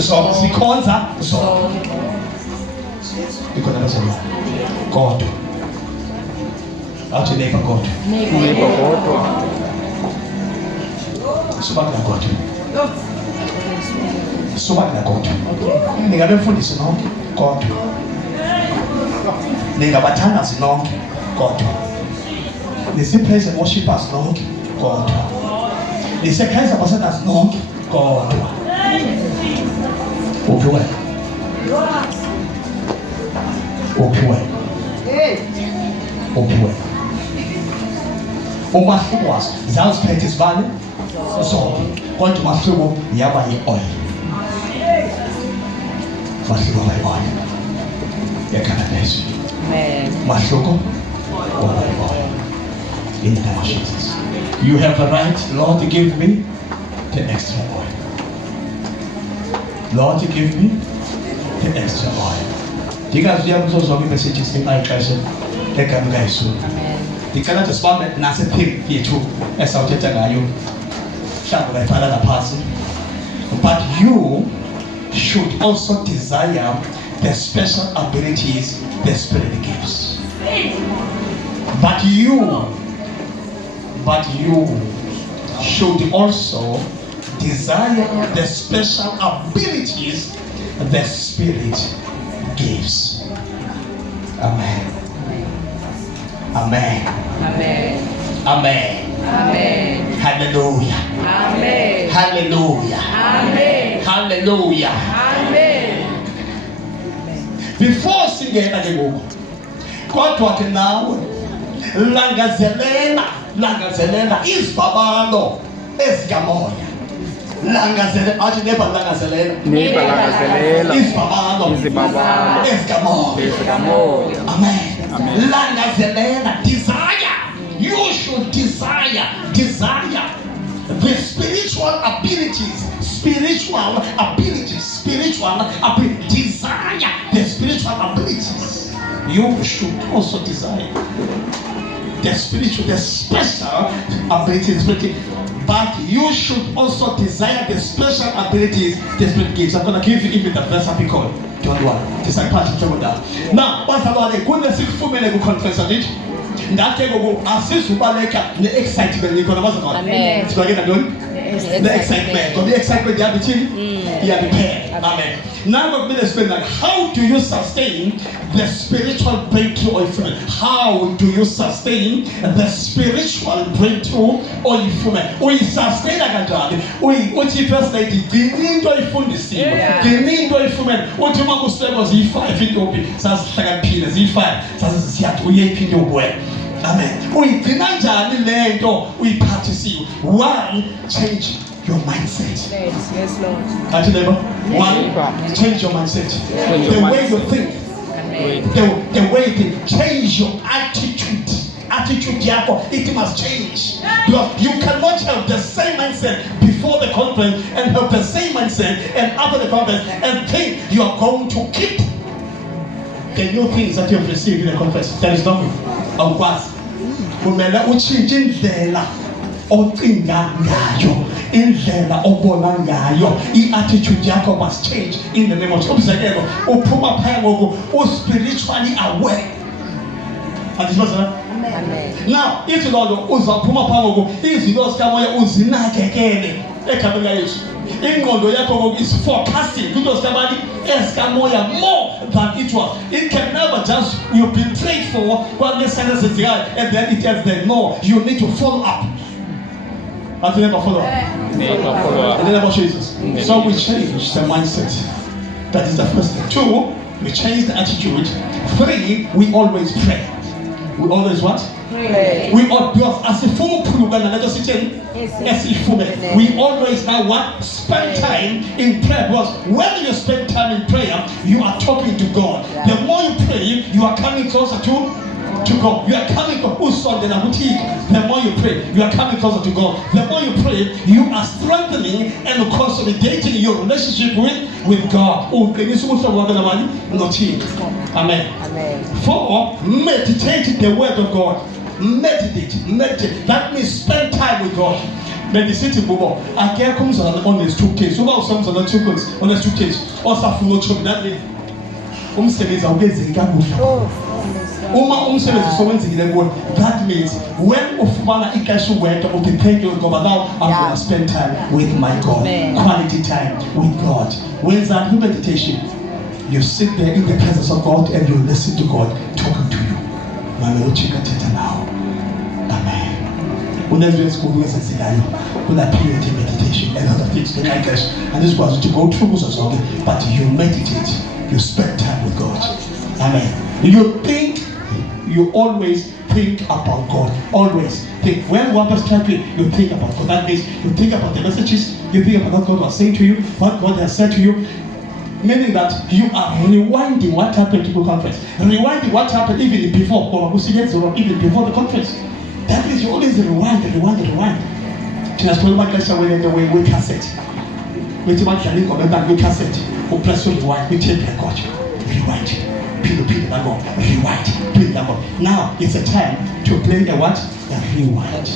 So sikhonza zonke. Ikhona bazalwane. Kodwa. Athi neighbor kodwa. Neighbor kodwa. Subakela kodwa. Subakela kodwa. Ningabefundisi nonke kodwa. Ningabathandazi nonke kodwa. Nisi-praise and worshipers nonke kodwa. Nisi-praise ambassadors nonke kodwa. Uphi wena? Uphi wena? Uphi wena? Umahluko wazo zaziphethe izibane zonke kodwa umahluko yaba yi-oil. Mahluko waba yi-oil. Yakhana nezwi. Mahluko waba yi-oil. In the name of Jesus. You have the right, Lord, to give me the extra oil. Lord, to give me the extra oil. Do you guys hear those messages in my church? They can guys soon. The cannot just bomb it, Nasa Pig, here too, as I'll tell you. Shall I find a person? But you should also desire the special abilities the Spirit gives. But you should also desire the special abilities the Spirit gives. Amen. Amen. Amen. Amen. Amen. Hallelujah. Amen. Hallelujah. Amen. Hallelujah. Amen. Before singena ke ngoku kodwa ke nawe langazelela izibabalo ezikamoya. Langazelela athi neighbor langazelela izibabalo ezikamoya. Amen. Langazelela, desire. You should desire the spiritual abilities. Desire the spiritual abilities. You should also desire the special abilities. But you should also desire the special abilities the Spirit gives. I'm going to give you even the verse I call. Don't worry. This is part of that. Now, what's about the goodness of women who confess on it? That go assist Ubaleka the excitement. You're going to Amen. The excitement. The excitement you have the you have the pain. Amen. Now I'm going to explain that. How do you sustain the spiritual breakthrough of women? How do you sustain the spiritual breakthrough of women? We sustain a God. We first lady didn't ifundisiwe. Didn't women. What you want to say was E5 in open. Sasa tagapina Z5. Sasa siyatu yephinde ubwe. Amen. We didn't lento we participate. One, change your mindset. Yes, Lord. One, change your mindset. The way you think. The way you think. Change your attitude. Attitude, it must change. Because you cannot have the same mindset before the conference and have the same mindset and after the conference and think you are going to keep the new things that you have received in the conference. There is nothing. Kumele uchinje indlela ocinga ngayo, indlela obona ngayo. I-attitude yakho must change in the name of Jesus. Umzekelo, uphuma phaya ngoku spiritually aware. Amen. Now, if Lord uzaphuma phaya ngoku izinto zikamoya uzinakekele ekhaya yethu. Ingqondo yakho ngoku is forecasting into zikabani ezikamoya more than it was. It can never just you be prayed for one sentence and then it has the no. You need to follow up. But you never follow up. In the name of Jesus. So we change the mindset. That is the first thing. 2, we change the attitude. 3, we always pray. We always what? Pray. We always we always now what? Spend time in prayer. Because when you spend time in prayer, you are talking to God. The more you pray, you are coming closer to God. You are coming the more you pray, you are coming closer to God. The more you pray, you are strengthening and consolidating your relationship with God. Amen. 4, meditate the word of God. Meditate. That means spend time with God. Medicity bubo. Akekho umzalwane onesithukuthezi. Uba usamzalwane onesithukuthezi osafuna utshomi that means umsebenzi awukenzi kakuhle. Uma umsebenzi sowenzekile kuwe, that means when ufumana ixesha uwedwa uthi thank you ngoba now I'm going to spend time with my God. Quality time with God. When that meditation, you sit there in the presence of God and you listen to God talking to you. Mama uchika teta now. Amen. Unezwe ezenzekayo kula period of meditation and other things like this. And this was to go through something, but you meditate, you spend time with God. Amen. You always think about God. Always think. When one was typing, you think about God. That means you think about the messages, you think about what God was saying to you, what God has said to you. Meaning that you are rewinding what happened to the conference. Rewinding what happened even before, or even before the conference. That means you always rewind. Tunasema when we cassette. We cassette. We press rewind. We tape record. Rewind. Rewind. Now it's a time to play a what? A rewind.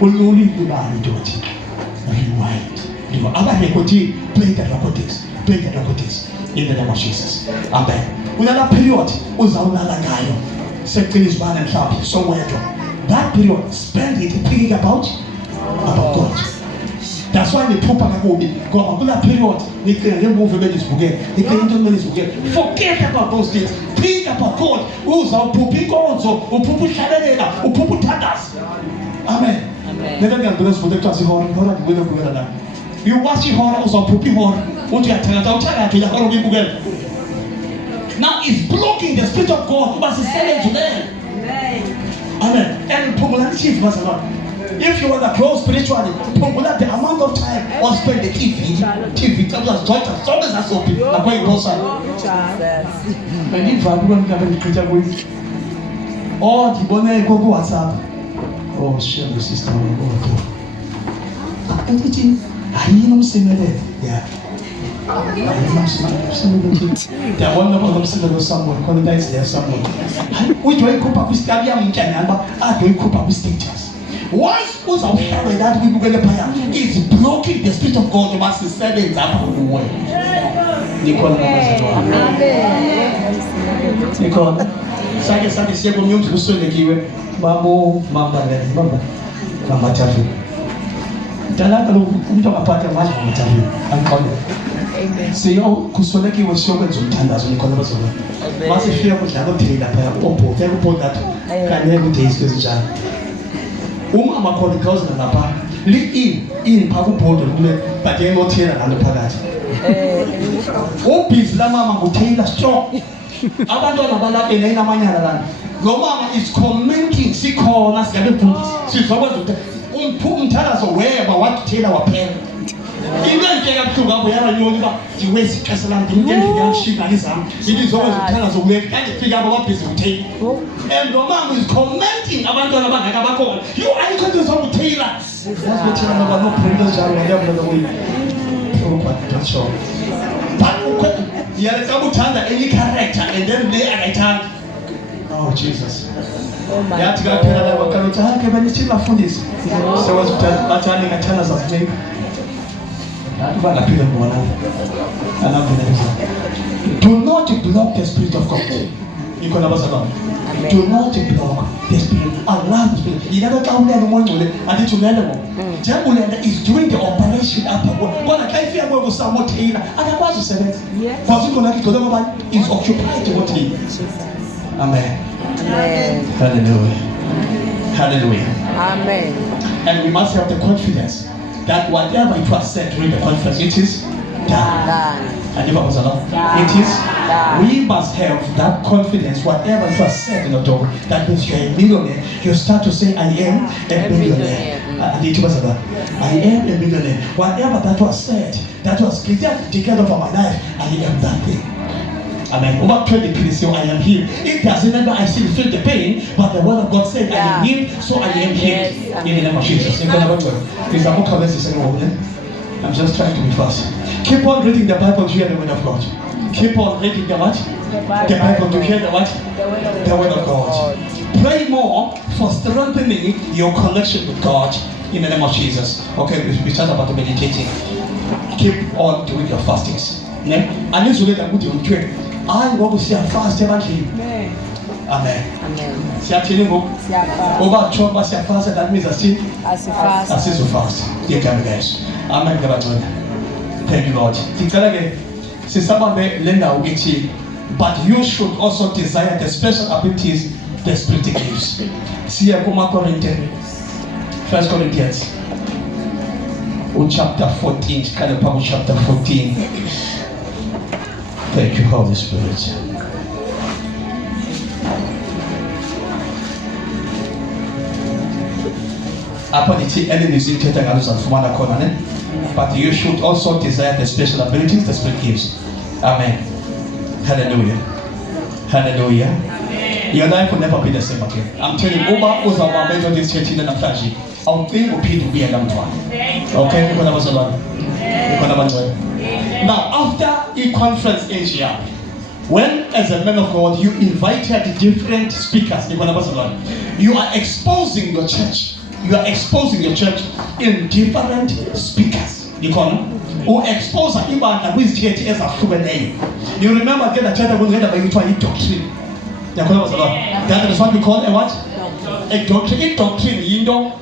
Only the man do it. Rewind. Play the recordings in the name of Jesus. Amen. Unala period uzaulala ngayo seqiniso bana mhlawumbe sowedwa. That period spend it thinking about God. That's why they put kakubi ngoba kula period nikhenge movie benizibukele nikhenge into benizibukele. Forget about those things. Think about God. Uzawuphupha inkonzo, uphupha uhlabelela, uphupha uthandaza. Amen. Nenda ngiyabona sivuke kuthiwa sihora ngibuyela kubukela la. You watch ihora uzaphupha ihora uthi uyathakatha uyahora ukubukela. Now it's blocking the spirit of God kuba sisebenze there. Amen. And phungula chief masala. If you want to grow spiritually, phungula the amount of time on spend the TV tablas joint always has open na kwa ibosa. Many valuable ngaba nikhitha kuyi. Oh dibone ko ku WhatsApp. Oh share the system of God. Everything ayini umsemelele. Yeah. There one of them sitting someone, colonize there someone. We do a coop up with Stadium Canada, I do a coop up with status. Once was our family that we will is blocking the spirit of God must be said in that way. Nicole, Saga Sunday Sable News to Sunday Kiwi, Mambo, Mamba, Mamba Taffy. Dalaka, we talk about a match from Taffy. I'm calling. Seyo kusoleki washobenza umthandazo nikhona mase fika kudlala uthela phaya opho fika uphoda kanye kudays kwezinjalo amakhona khawuzana lapha in phaka ubhodo kule but yenothela nalo phakathi ubhizi la mama nguthela strong abantwana balapha enamanyala lana lo mama is commenting sikhona sigabe bhutsi sizokwazi ukuthi umthandazo weba wathela waphela. Into engeke kabuhlungu apho yabanyoni uba ndiwezi ixesha lam ndiyamshika izam ndizokwazi ukuthanda zokuleka kandifika apho kwabhizi utheyila and lo mama is commenting abantwana abangaka bakhona you ayikho into zokutheyila yazikutheyila ngoba no-prayers njalo ngiyabona kuyi ubatsho but yale xa uthanda any character and then le akayithanda. Oh Jesus. Yathi kaphela la bakalothi ke banithi bafundisi sewazi ukuthi bathanda ngathanda zazinike. Do not block the spirit of God. Do not block the spirit. Allow the spirit. You never can learn one way and to learn. Jambulenda is doing the operation up. God, I feel going to someone Taylor. And I was to say it. Because you is occupied what he is. Amen. Hallelujah. Amen. And we must have the confidence that whatever it was said during the conference, it is done. And it is done. We must have that confidence. Whatever it was said in the door, that means you're a millionaire. You start to say, I am a millionaire. I am a millionaire. Whatever that was said, that was declared over my life, I am that thing. Amen. Over 20 people say, I am healed. It doesn't matter, I still feel the pain, but the word of God said, I am healed, so I am healed. In the name of Jesus. I'm just trying to be fast. Keep on reading the Bible to hear the word of God. Keep on reading the what? The The Bible to hear the what? The Word of God. Pray more for strengthening your connection with God in the name of Jesus. Okay, we start about meditating. Keep on doing your fastings. And this will let you do it. I want to see a fast evangelism. Amen. Amen. Amen. See a chilling Siapa over trouble, see a fast, that means I see asifas. so fast. Dear God, guys. Amen. Thank you, Lord. See somebody learn how it, but you should also desire the special abilities the Spirit gives. See a Corinthians. 1 Corinthians. Chapter 14. Chapter 14. Thank you, Holy Spirit. Upon the enemies in but you should also desire the special abilities the Spirit gives. Amen. Hallelujah. Hallelujah. Amen. Your life will never be the same again. I'm telling you, Uba was our major this church in the Naftaji. I'll think will be a number one. Okay, because I was alone. Now, after a conference in Asia, when as a man of God you invited different speakers, you are exposing your church. You are exposing your church in different speakers. Or expose ibanda kwizithethe ezahlukeneyo. You remember get a church when we had about doctrine. That is what we call a what? A doctrine. A doctrine yinto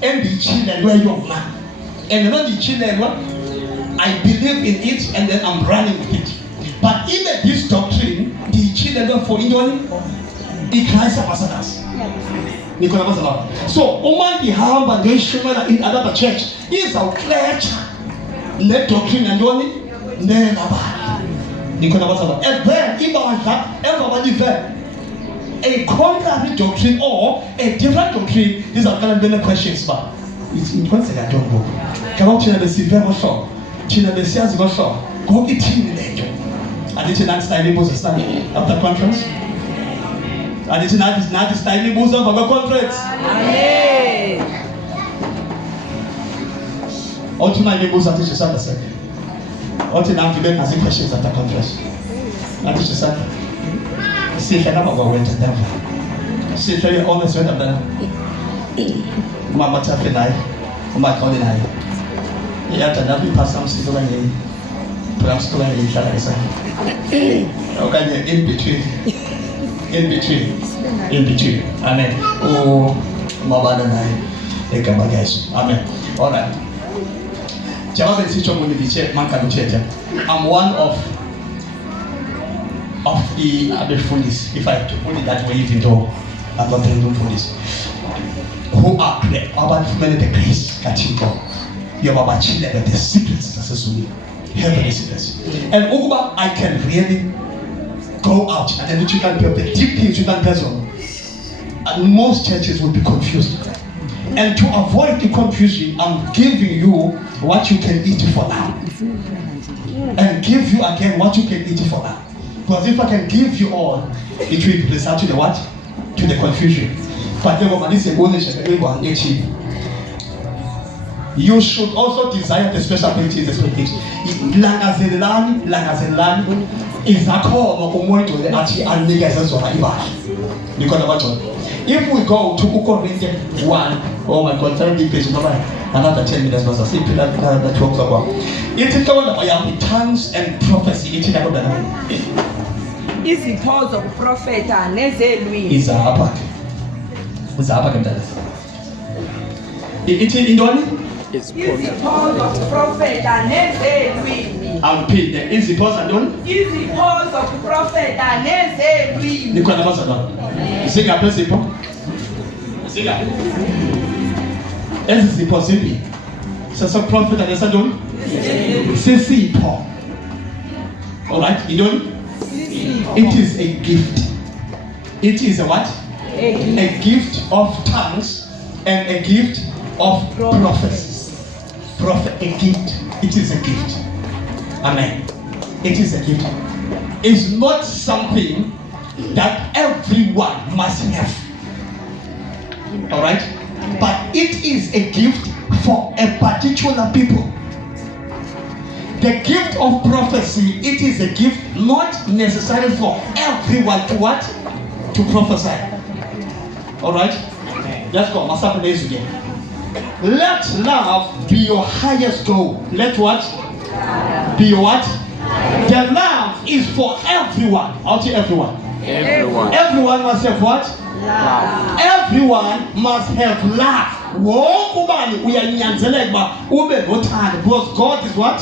endichilelwe yona. And not the children, I believe in it and then I'm running with it. But even this doctrine, the children for Indian, it Christ ambassadors. So, Oman the Hamba in another church is a church. Let doctrine and only never. And then, everybody there. A contrary doctrine or a different doctrine, these are kind of questions, but it's important. I don't know. Come out to the silver shop, China the sales shop, go get in later. I did not study Moses after conference. I did not study Moses after conference. Amen. All tonight, you Moses teach yourself a second. All tonight, you make asking questions after conference. I teach yourself. See if I never go into them. See if you're honest with them. Mama Taffy and I, my calling I. Yeah, to not be passed some school and perhaps school and okay, in between. Amen. Oh, Mama and I, they come guys. Amen. All right. I'm one of the other foolish, if I put it that way, even though I'm not doing foolish, who are about many the grace Katingo. You have about children the secrets necessarily, heavenly secrets. And over I can really go out and then you can be the deep things you can person. And most churches will be confused. And to avoid the confusion, I'm giving you what you can eat for now. And give you again what you can eat for now. Because if I can give you all, it will result to the what? To the confusion. But you should also desire the special abilities, the Spirit gives. Langazelani is a call of Umoito, the Archie and Niggas of Ibash. If we go to Corinthians 1, oh my God, 30 pages, another 10 minutes was a simple that talks about. It is all about tongues and prophecy. It is about that. Izipho zokuprofeta nezelwimi. Izapha ke mntana. Ithi intoni? Izipho zokuprofeta nezelwimi. Awuphinde izipho zantoni? Izipho zokuprofeta nezelwimi. Nikhona abazalwane. Singaphi izipho? Singaphi? Ezi zipho zimbini. Sesoprofeta nesantoni? Sisipho. All right, intoni? It is a gift. It is a what? A gift of tongues and a gift of prophecies. Prophet, a gift. It is a gift. Amen. It is a gift. It's not something that everyone must have. All right? But it is a gift for a particular people. The gift of prophecy, it is a gift not necessary for everyone to what? To prophesy. Alright? Let's go. Let love be your highest goal. Let what? Be your what? The love is for everyone. I'll tell everyone. Everyone must have what? Love. Everyone must have love. Because God is what?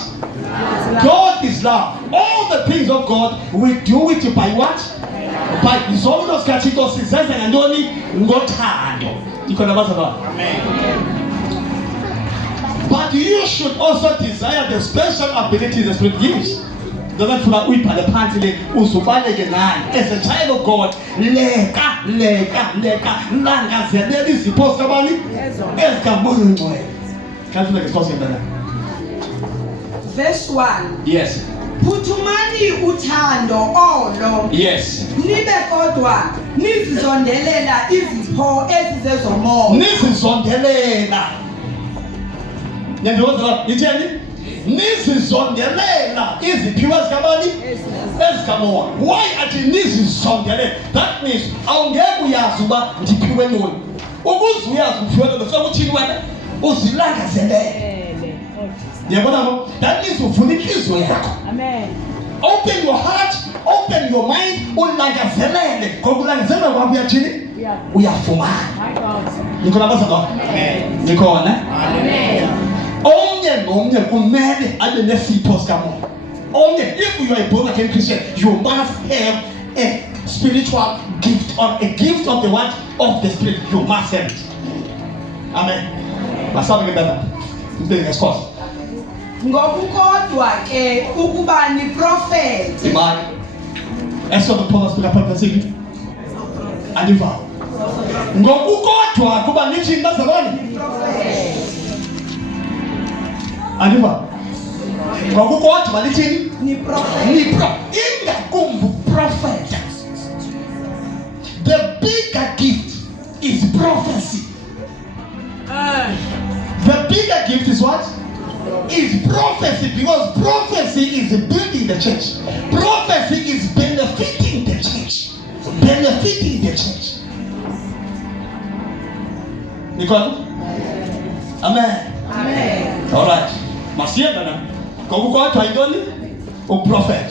God is love. All the things of God, we do it by what? By those categories and only but you should also desire the special abilities the Spirit gives. As a child of God, Verse 1. yes, Phuthumani uthando olo. yes. Nibe kodwa nizizondelela izipho ezizezomoya. Nizizondelela. Niyazizwa yitheni? Nizizondelela iziphiwo zikabani? Ezikamoya. Why athi nizizondelela? That means awungeke uyazi uba ndiphiwe ntoni. Ukuze uyazi uphiwe ntoni kufanele uthini wena? Uzilangazelele. Yabona mo? That means uvula inhliziyo yakho. Amen. Open your heart, open your mind, ulangazelele. Ngokulangazelela kwakho uyathini? Uyafumana. My God. Nikhona bazalwane? Amen. Nikhona? Amen. Omnye nomnye kumele abe nesipho sikamoya. Omnye, if you are a born again Christian, you must have a spiritual gift or a gift of the what? Of the Spirit. You must have it. Amen. Masabe ngebaba. Mbele ngesikhosi. Ngokukodwa ke ukuba ni prophet. Imali. Eso kuphela sipika prophecy. Andiva. Ngokukodwa kuba nithi bazalwane. Andiva. Ngokukodwa balithini? Ni prophet. Ingakumbu prophet. The bigger gift is prophecy. The bigger gift is what? Is prophecy, because prophecy is building the church. Prophecy is benefiting the church. Benefiting the church. Nicole? Amen. Amen. All right. Masiya na. Ngokukodwa ayidoni? Prophet.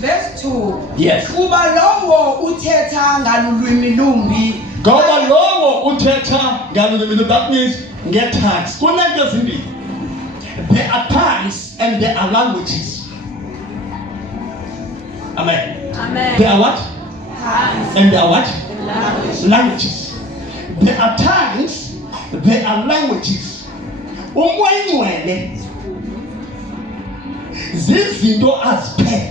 Verse 2. Yes. Kuba lowo uthetha ngalulwimi lumbi. Ngoba lowo uthetha ngalulimi, that means ngethanks. Kunento ezimbili. There are tongues and there are languages. Amen. Amen. There are what? Tongues. And there are what? Language. Languages. There are tongues, there are languages. Umoyingcwele zizinto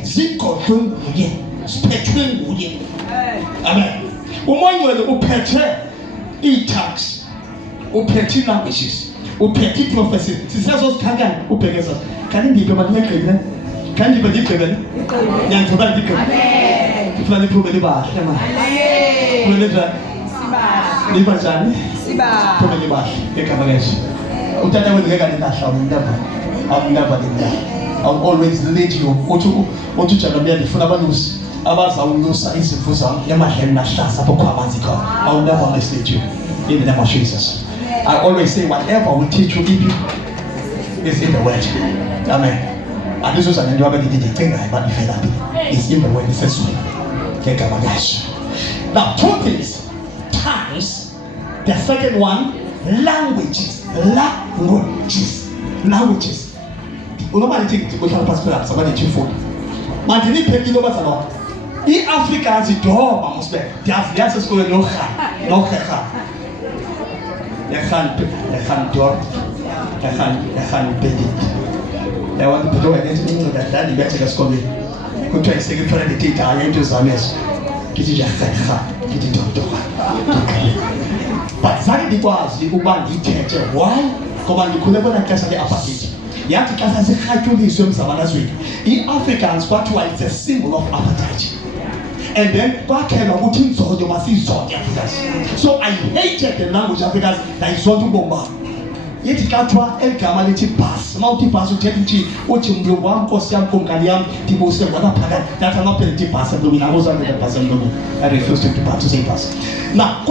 zigodlwe nguye, ziphethwe nguye. Amen. Umoyingcwele uphethe ii-tongues, uphethe languages, uphethe prophecy. Sisezo sikhankani ubhekeza. Kanti ndiphi abaniyegqibile? Kanti ndiphi? Nyanzaba ndiphi? Amen. Kufanele iphume libahle man. Amen. Kufanele njani? Siba. Liba njani? Siba. Iphume libahle egama leso. Utata wethu ngeke nilahla umntaba. Awumntaba lena. I'll always lead you. Uthi njalo ndifuna abanusi abazawunusa izimvu zam emadleni nahlasa apho kho amanzi khona. I will never mislead you in the name of Jesus. I always say whatever will teach you is in the word. Amen. Andizuza nento abendidingicingayo uba ivelaphi. It's in the word, iseswini ngegama leso. Now, two things. Tongues. The second one, languages. Languages. Unoba nithi kuhlala phansi phela sabani thifuna. Manje niphekile bazalwane. I-Afrikaans idoba mosbe. Ndiyazi esikolweni nokhekha. Ekhan dor. Ekhan bedit. Yawa ndiphethe ngethi inceda dlali bethe esikolweni. Kuthiwa isekithole ndithi hayi into zamezo. Ngithi nje khekha, ngithi ndodoka. But zange ndikwazi ukuba ndithethe. Why? Ngoba ndikhule bona xesha le-apartheid. Yathi xa sasirhatyuliswe emzabalazweni, i-Afrikaans kwathiwa it's a symbol of apartheid. And then kwakhelwa ukuthi inzondo masizonde Afrikaans. So I hated the language Afrikaans, ndayizonda ubomi bam. yithi kathiwa egama lithi bus mawuthi bus uthetha uthi mlungu wami nkosi yami kumkani yami ndibuse ngapha that amaphela ithi bus emlungwini akuzange le bus emlungwini. I refuse to say bus. Now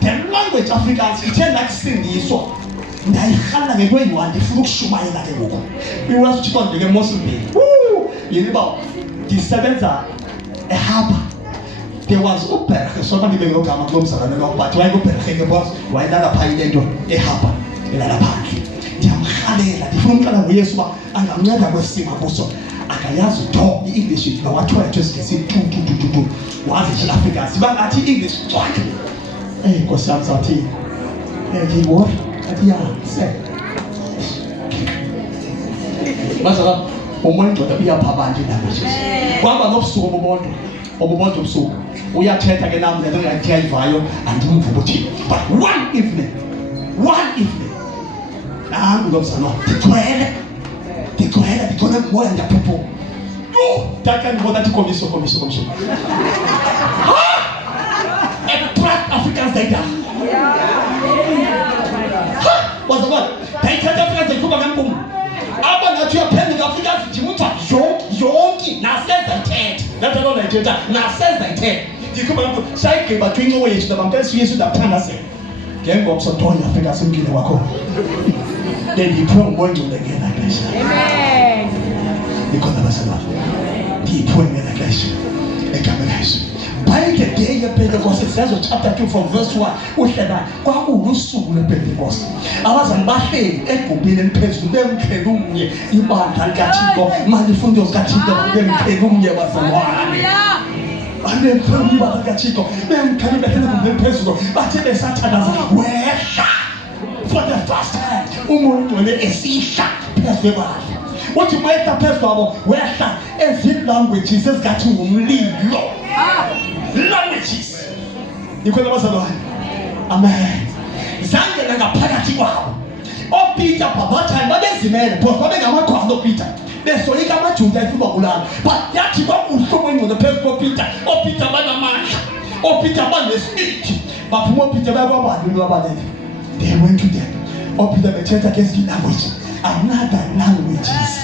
the language Afrikaans ithe nakusindiswa ndayirhala ngekweyi-1 ndifuna ukushumayela ke ngoku iwazi uthi konke ke Mosambiki yini ba ndisebenza eHapa. There was uBerge soba ndibeke ogama kulo mzalwane lo but wayekuBerge ke boss wayelala phaa into eHapa elala phandle. Ndiyamrhalela ndifuna umqala ngoYesu uba angamnceda kwesimo kuso akayazi do i-English nowathwethu esidisi tu wazi nje Afrikaans bangathi i-English cwakhe. Nkosi yami sathi ngiyibona athi ya se bazala umuntu ndoda uyapha abantu language kwaba nobusuku obubonke ubusuku uyathetha ke nami lento ngayivayo andimvuba uthi but one evening nangu lo mzalwane ndikhona moya ndiyaphuphuka taka ndibona athi komiso Afrikaans data. Was the one? They can't Afrikaans they come back and Aba ngathi uyaphendula Afrikaans ndimuthi yonke nasenza ithethe. That's not Nigeria. Nasenza ithethe. Ndikhuluma ngathi sayigqiba twinqo yethu nabampesi Yesu ndaphandazela. Ngengomso ntoya Afrikaans emkile wakho. Ndiphiwe ngobongcwele ngena xesha. Amen. Ikhona basela. Ndiphiwe ngena xesha. Egama laYesu. By the day of Pentecost, it says in chapter 2 from verse 1, uhlala kwakulusuku lePentecost. Abazali bahleli egubhini eliphezulu bemqhelumnye ibandla likaThixo, malifundo zikaThixo bemqhelumnye bazalwane. Bemqhelumnye ibandla likaThixo, bemqhelumnye egubhini eliphezulu, bathe besathandaza wehla. For the first time, umuntu wena esihla phezu kwebandla. Uthi mayehla phezu kwabo wehla ezi-languages ezingathi ngumlilo. Languages. Nikhona bazalwane. Amen. Zangena ngaphakathi kwabo. OPeter babathayo babezimele because babengamaqhalo oPeter. Besoyika amaJuda efuna ukulala. But yathi kwakuhlobo engcono phezu koPeter. OPeter banamandla. OPeter banesipiti. Baphuma oPeter bayababani babalele. They went to them. OPeter bethetha against the language. Another languages.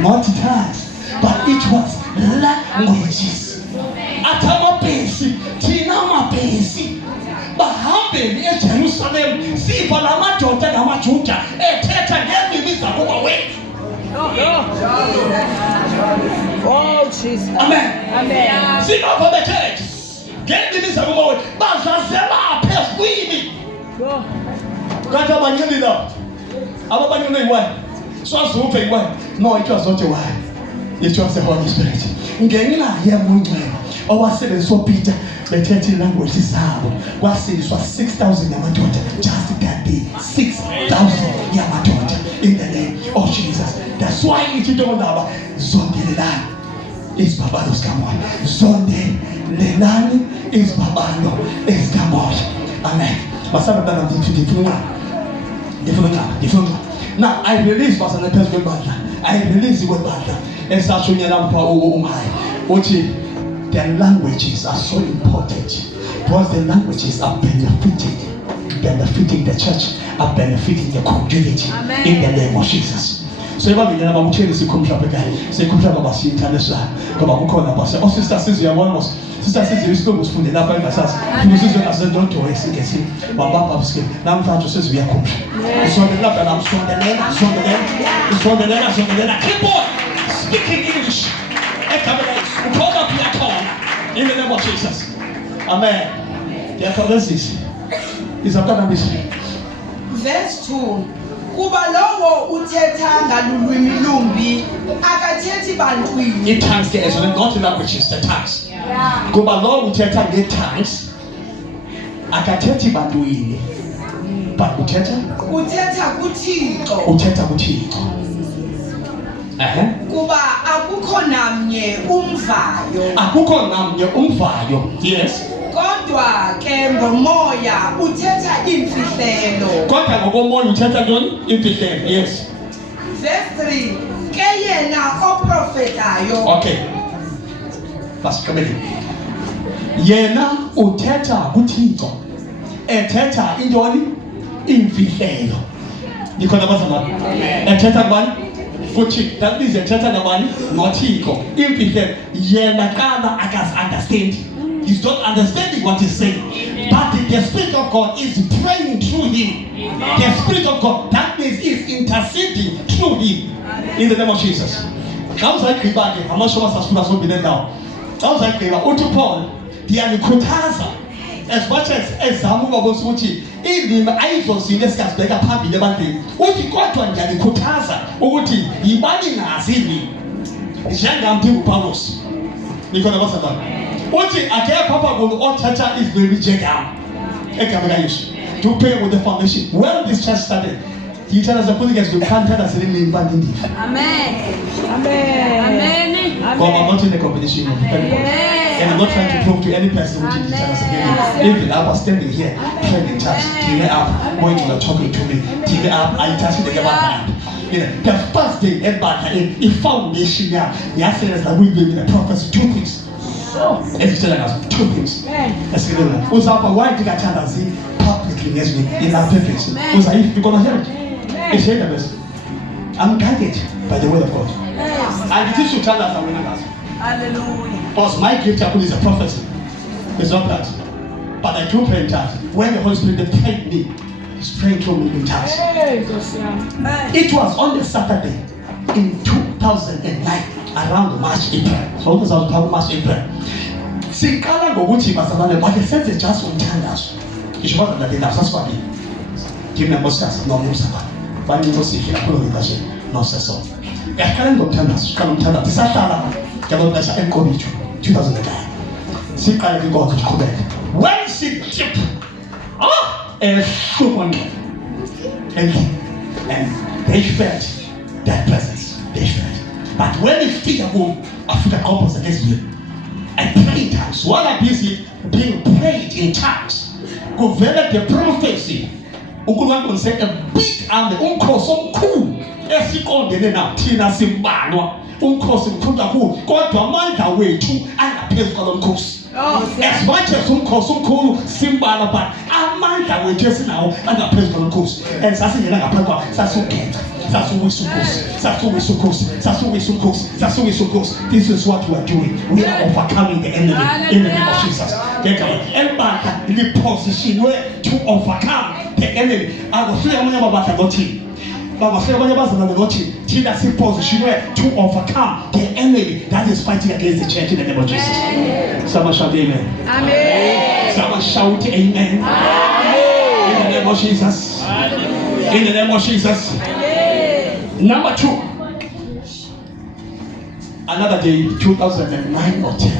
Not tongues. But it was languages. Atamapesi, thina mapesi bahambeni eJerusalem siva lamadoda ngamaJuda ethetha ngeendimi zakuba wethu. Oh Jesus. Amen. Sinapha bethetha ngeendimi zakuba wethu bazazela phezu kwini. Kanti abanyeli lapho ababanyeli eyi-1 swazuphe eyi-1 no it was not a wine, it was the Holy Spirit. Ngenxa yemungcwele owasebenziswa Peter bethetha ilanguage zabo kwasindiswa 6,000 yamadoda just that day. 6,000 yamadoda in the name of Jesus. That's why ithi into ndaba zondelelani izibhabalo zikamoya. Zondelelani izibhabalo ezikamoya. Amen. Basabantwana ndifuna now I release basana phezu kwebandla. I release kwebandla esashunyela mpha umhayi uthi the languages are so important because the languages are benefiting the church, are benefiting the community. Amen. In the name of Jesus. So ebabinena bakutheni sikhumsha bekayo sikhumsha baba international ngoba kukhona base sister sizwe yabona sister sizwe isilungu sifunde lapha engasasi sizwe nasendodo esingesi babapha buske namhlanje sizwe yakhumsha isonde lapha namsondelela keep on speaking English ukhona pia khona in the name of Jesus. Amen. Ndiyakhawulezisa izabukana bisi verse 2 kuba lowo uthetha ngalulwimi lumbi akathethi bantwini. I-tongues ke ezo not languages, the tongues. Kuba lowo uthetha nge-tongues akathethi bantwini but uthetha kuThixo. Kuba akukho namnye umvayo. Yes. Kodwa ke ngomoya uthetha imfihlelo. Kodwa ngokomoya uthetha ntoni? Imfihlelo. Yes. Verse 3 ke yena oprofetayo. Okay. Basiqhubeke. Yena uthetha kuThixo. Ethetha intoni? Imfihlelo. Ikhona abazalwane. Ethetha ngubani? Futhi that means ethetha ngabani? Nothixo. Imfihle yena qala understand. He's not understanding what he's saying. But the Spirit of God is praying through him. The Spirit of God, that means is interceding through him. In the name of Jesus. Xa uzayigqiba ke amashoba sasifuna sobile ndawo. Xa uzayigqiba uthi Paul ndiyanikhuthaza as much as ezama ukubabonisa ukuthi indima ayizozinto esikazibeka phambili ebantwini. Uthi kodwa ndiyanikhuthaza ukuthi yibani ngazini njengamthi uPaulos. Nikhona abazalwane. Uthi akekho apha kulo othatha izilwimi njengam egama kaYesu. To pray with the foundation. When this church started, you tell us the Puligas, you can't tell us any name. Amen. Amen. Amen. But I'm not in the competition of anybody. And I'm not trying to prove to any person which you tell us again. Even I was standing here, praying in church, TV up, going to the talking to me, TV up, I touched the hand. You know, the first day, everybody, a foundation there. Yesterday, as we gave the prophecy, 2 things. It's telling us 2 things. Let's get it. Who's up? Why did I tell us publicly in our purpose? Who's if you're gonna hear it? It's here the best. I'm guided by the word of God. And it is to tell us that we're not. Hallelujah. Because my gift is a prophecy. It's not that. But I do pray in tongues. When the Holy Spirit prayed me, He's praying through me in tongues. It was on the Saturday in 2009, around March, April. So this was March, April. Sikala ngokuthi bazalwane bakhe senze just umthandazo. Ngisho baza ngade nasasibani. Kimi ngosikazi noma umsabani. Bani ngosifika kulo ngikashe noseso. Yakhala ngomthandazo, sikala umthandazo. Sisahlala ngabonisa enkobitho 2009. Siqala inkonzo iqhubeka. When she tip. And they felt that presence. They felt. But when they feel home, Africa couples against you. And pray in tongues. While I'm busy being prayed in tongues, develop the prophecy. Unkulunkulu say a big army, umkhosi omkhulu esikondene nawo thina simbalwa. Umkhosi mkhulu kakhulu kodwa amandla wethu angaphezulu kwalo mkhosi. As much as umkhosi omkhulu simbalwa but amandla wethu esinawo angaphezulu kwalo mkhosi. And sasingena ngapha kwa sasukhetha. This is what we are doing. We are overcoming the enemy in the name of Jesus. Everybody position to overcome the enemy. I will say amanye babasa gothi. Baba say amanye bazana gothi. Thina si position to overcome the enemy that is fighting against the church in the name of Jesus. Someone shout amen. Amen. Someone shout amen. Amen. In the name of Jesus. In the name of Jesus. Number 2, another day, 2009 or 10,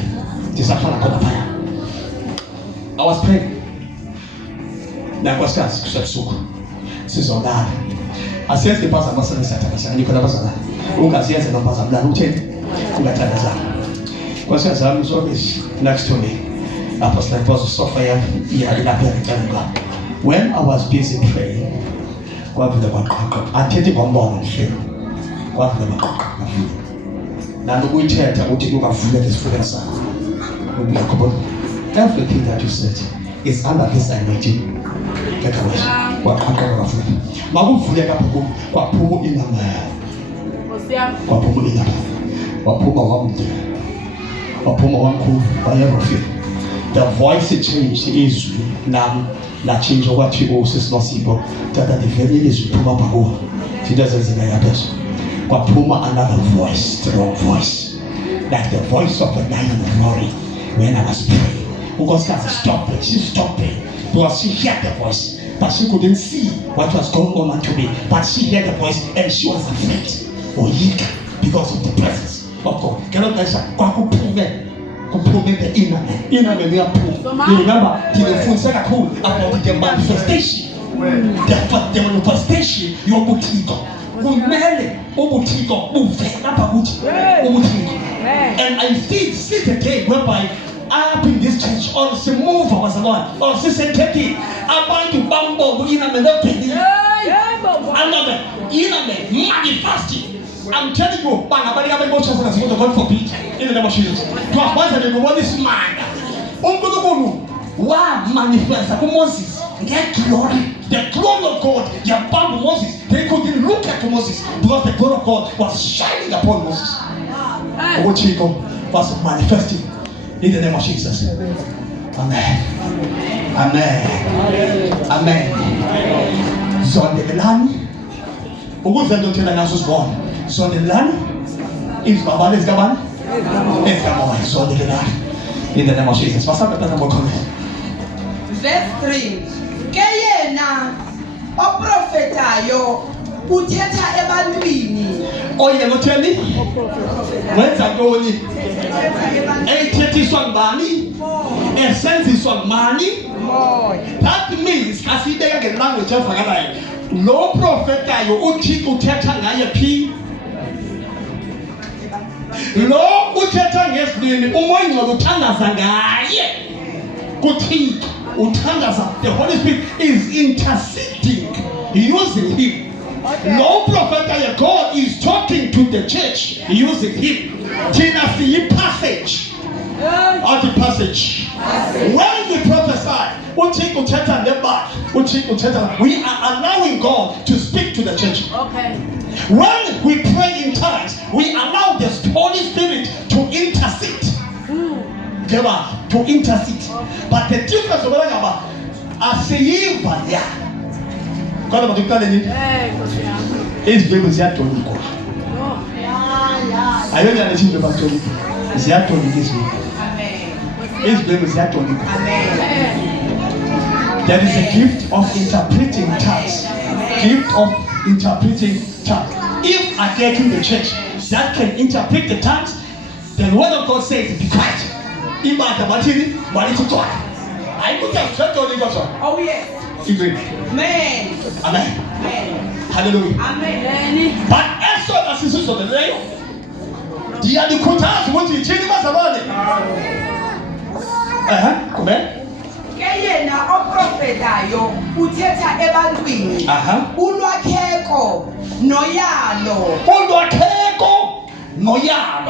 I was praying. Now, what's that? Sizonala. Asiyenze impazamo amasebenzisathanisa ngikho labazana. Ungaziyenze nompazamo la utheni ungathandazana. Kwasiyazama usobisi next to me. Apostle Paul Sophia when I was busy praying, kwavela kwaqhaqa athethe kwambona mhlelo kwavela kwaqhaqa nalo kuyithetha ukuthi kungavuleka isifubeni sakho uyakubona everything that you said is under this anointing ngekhawashi kwaqhaqa kwavula makuvuleka phakathi kwaphuma inamba kwaphuma inamba waphuma wamde waphuma wamkhulu wayevofika the voice changed izwi nami la change okwathi usisinosipho tata divele izwi phuma phakuwa thina senzeka yaphezulu kwaphuma another voice, strong voice, like the voice of a lion roaring when I was praying. Unkosikazi stopped it. She stopped it because she heard the voice but she couldn't see what was going on unto me, but she heard the voice and she was afraid or eager because of the presence of God. Cannot answer kwakuphume the inner man. Inner man, we are poor. You remember, the full second cool about the manifestation. The manifestation, your butiko. And I see the day whereby up in this church, or see move was alone, or see take it. I'm going to bumble in a minute. Another inner man manifesting. I'm telling you, God forbid, in the name of Jesus. To have one and what is mine. Wow, manifest Moses. get glory. The glory of God, yabamba Moses. They couldn't look at Moses because the glory of God was shining upon Moses. What Chico was manifesting in the name of Jesus. Amen. Amen. Amen. Zondelelani. Ukuze ndothela ngaso sibona. Zondelelani. Izibabane ezigabani. Ezigabani. Zondelelani. In the name of Jesus. Pastor Peter Mokone. Verse 3. Ke yena oprofetayo uthetha ebantwini. Oye ngotheni? Wenza ntoni? Ethethiswa ngubani? Esenziswa ngubani? That means asibeka ngelanguage evakalayo. Lo profetayo uthi uthetha ngaye phi? Lo uthetha ngesilini umoya ngcwele uthandaza ngaye. Kuthi uthandaza. The Holy Spirit is interceding using him. No prophet God is talking to the church using him. Tina see passage. Or the passage. When we prophesy, we are allowing God to speak to the church. Okay. When we pray in tongues, we allow the Holy Spirit to intercede. To intercede. But the difference of is ziyatholikwa. Ayona nje batholikwa. Ziyatholikiswa. Izibhebhe ziyatholikwa. There is a gift of interpreting tongues. Gift of interpreting tongues. If I get in the church that can interpret the tongues, then the word of God says, be quiet. Imata batini, baliti toa. I put that straight on the Oh yes. Amen. Amen. Hallelujah. Amen. But Exodus is also the day. The Adukutas want to change my sabane. Amen. Ke yena oprofetayo uthetha ebantwini. Ulwakheko noyalo. Ulwakheko noyalo.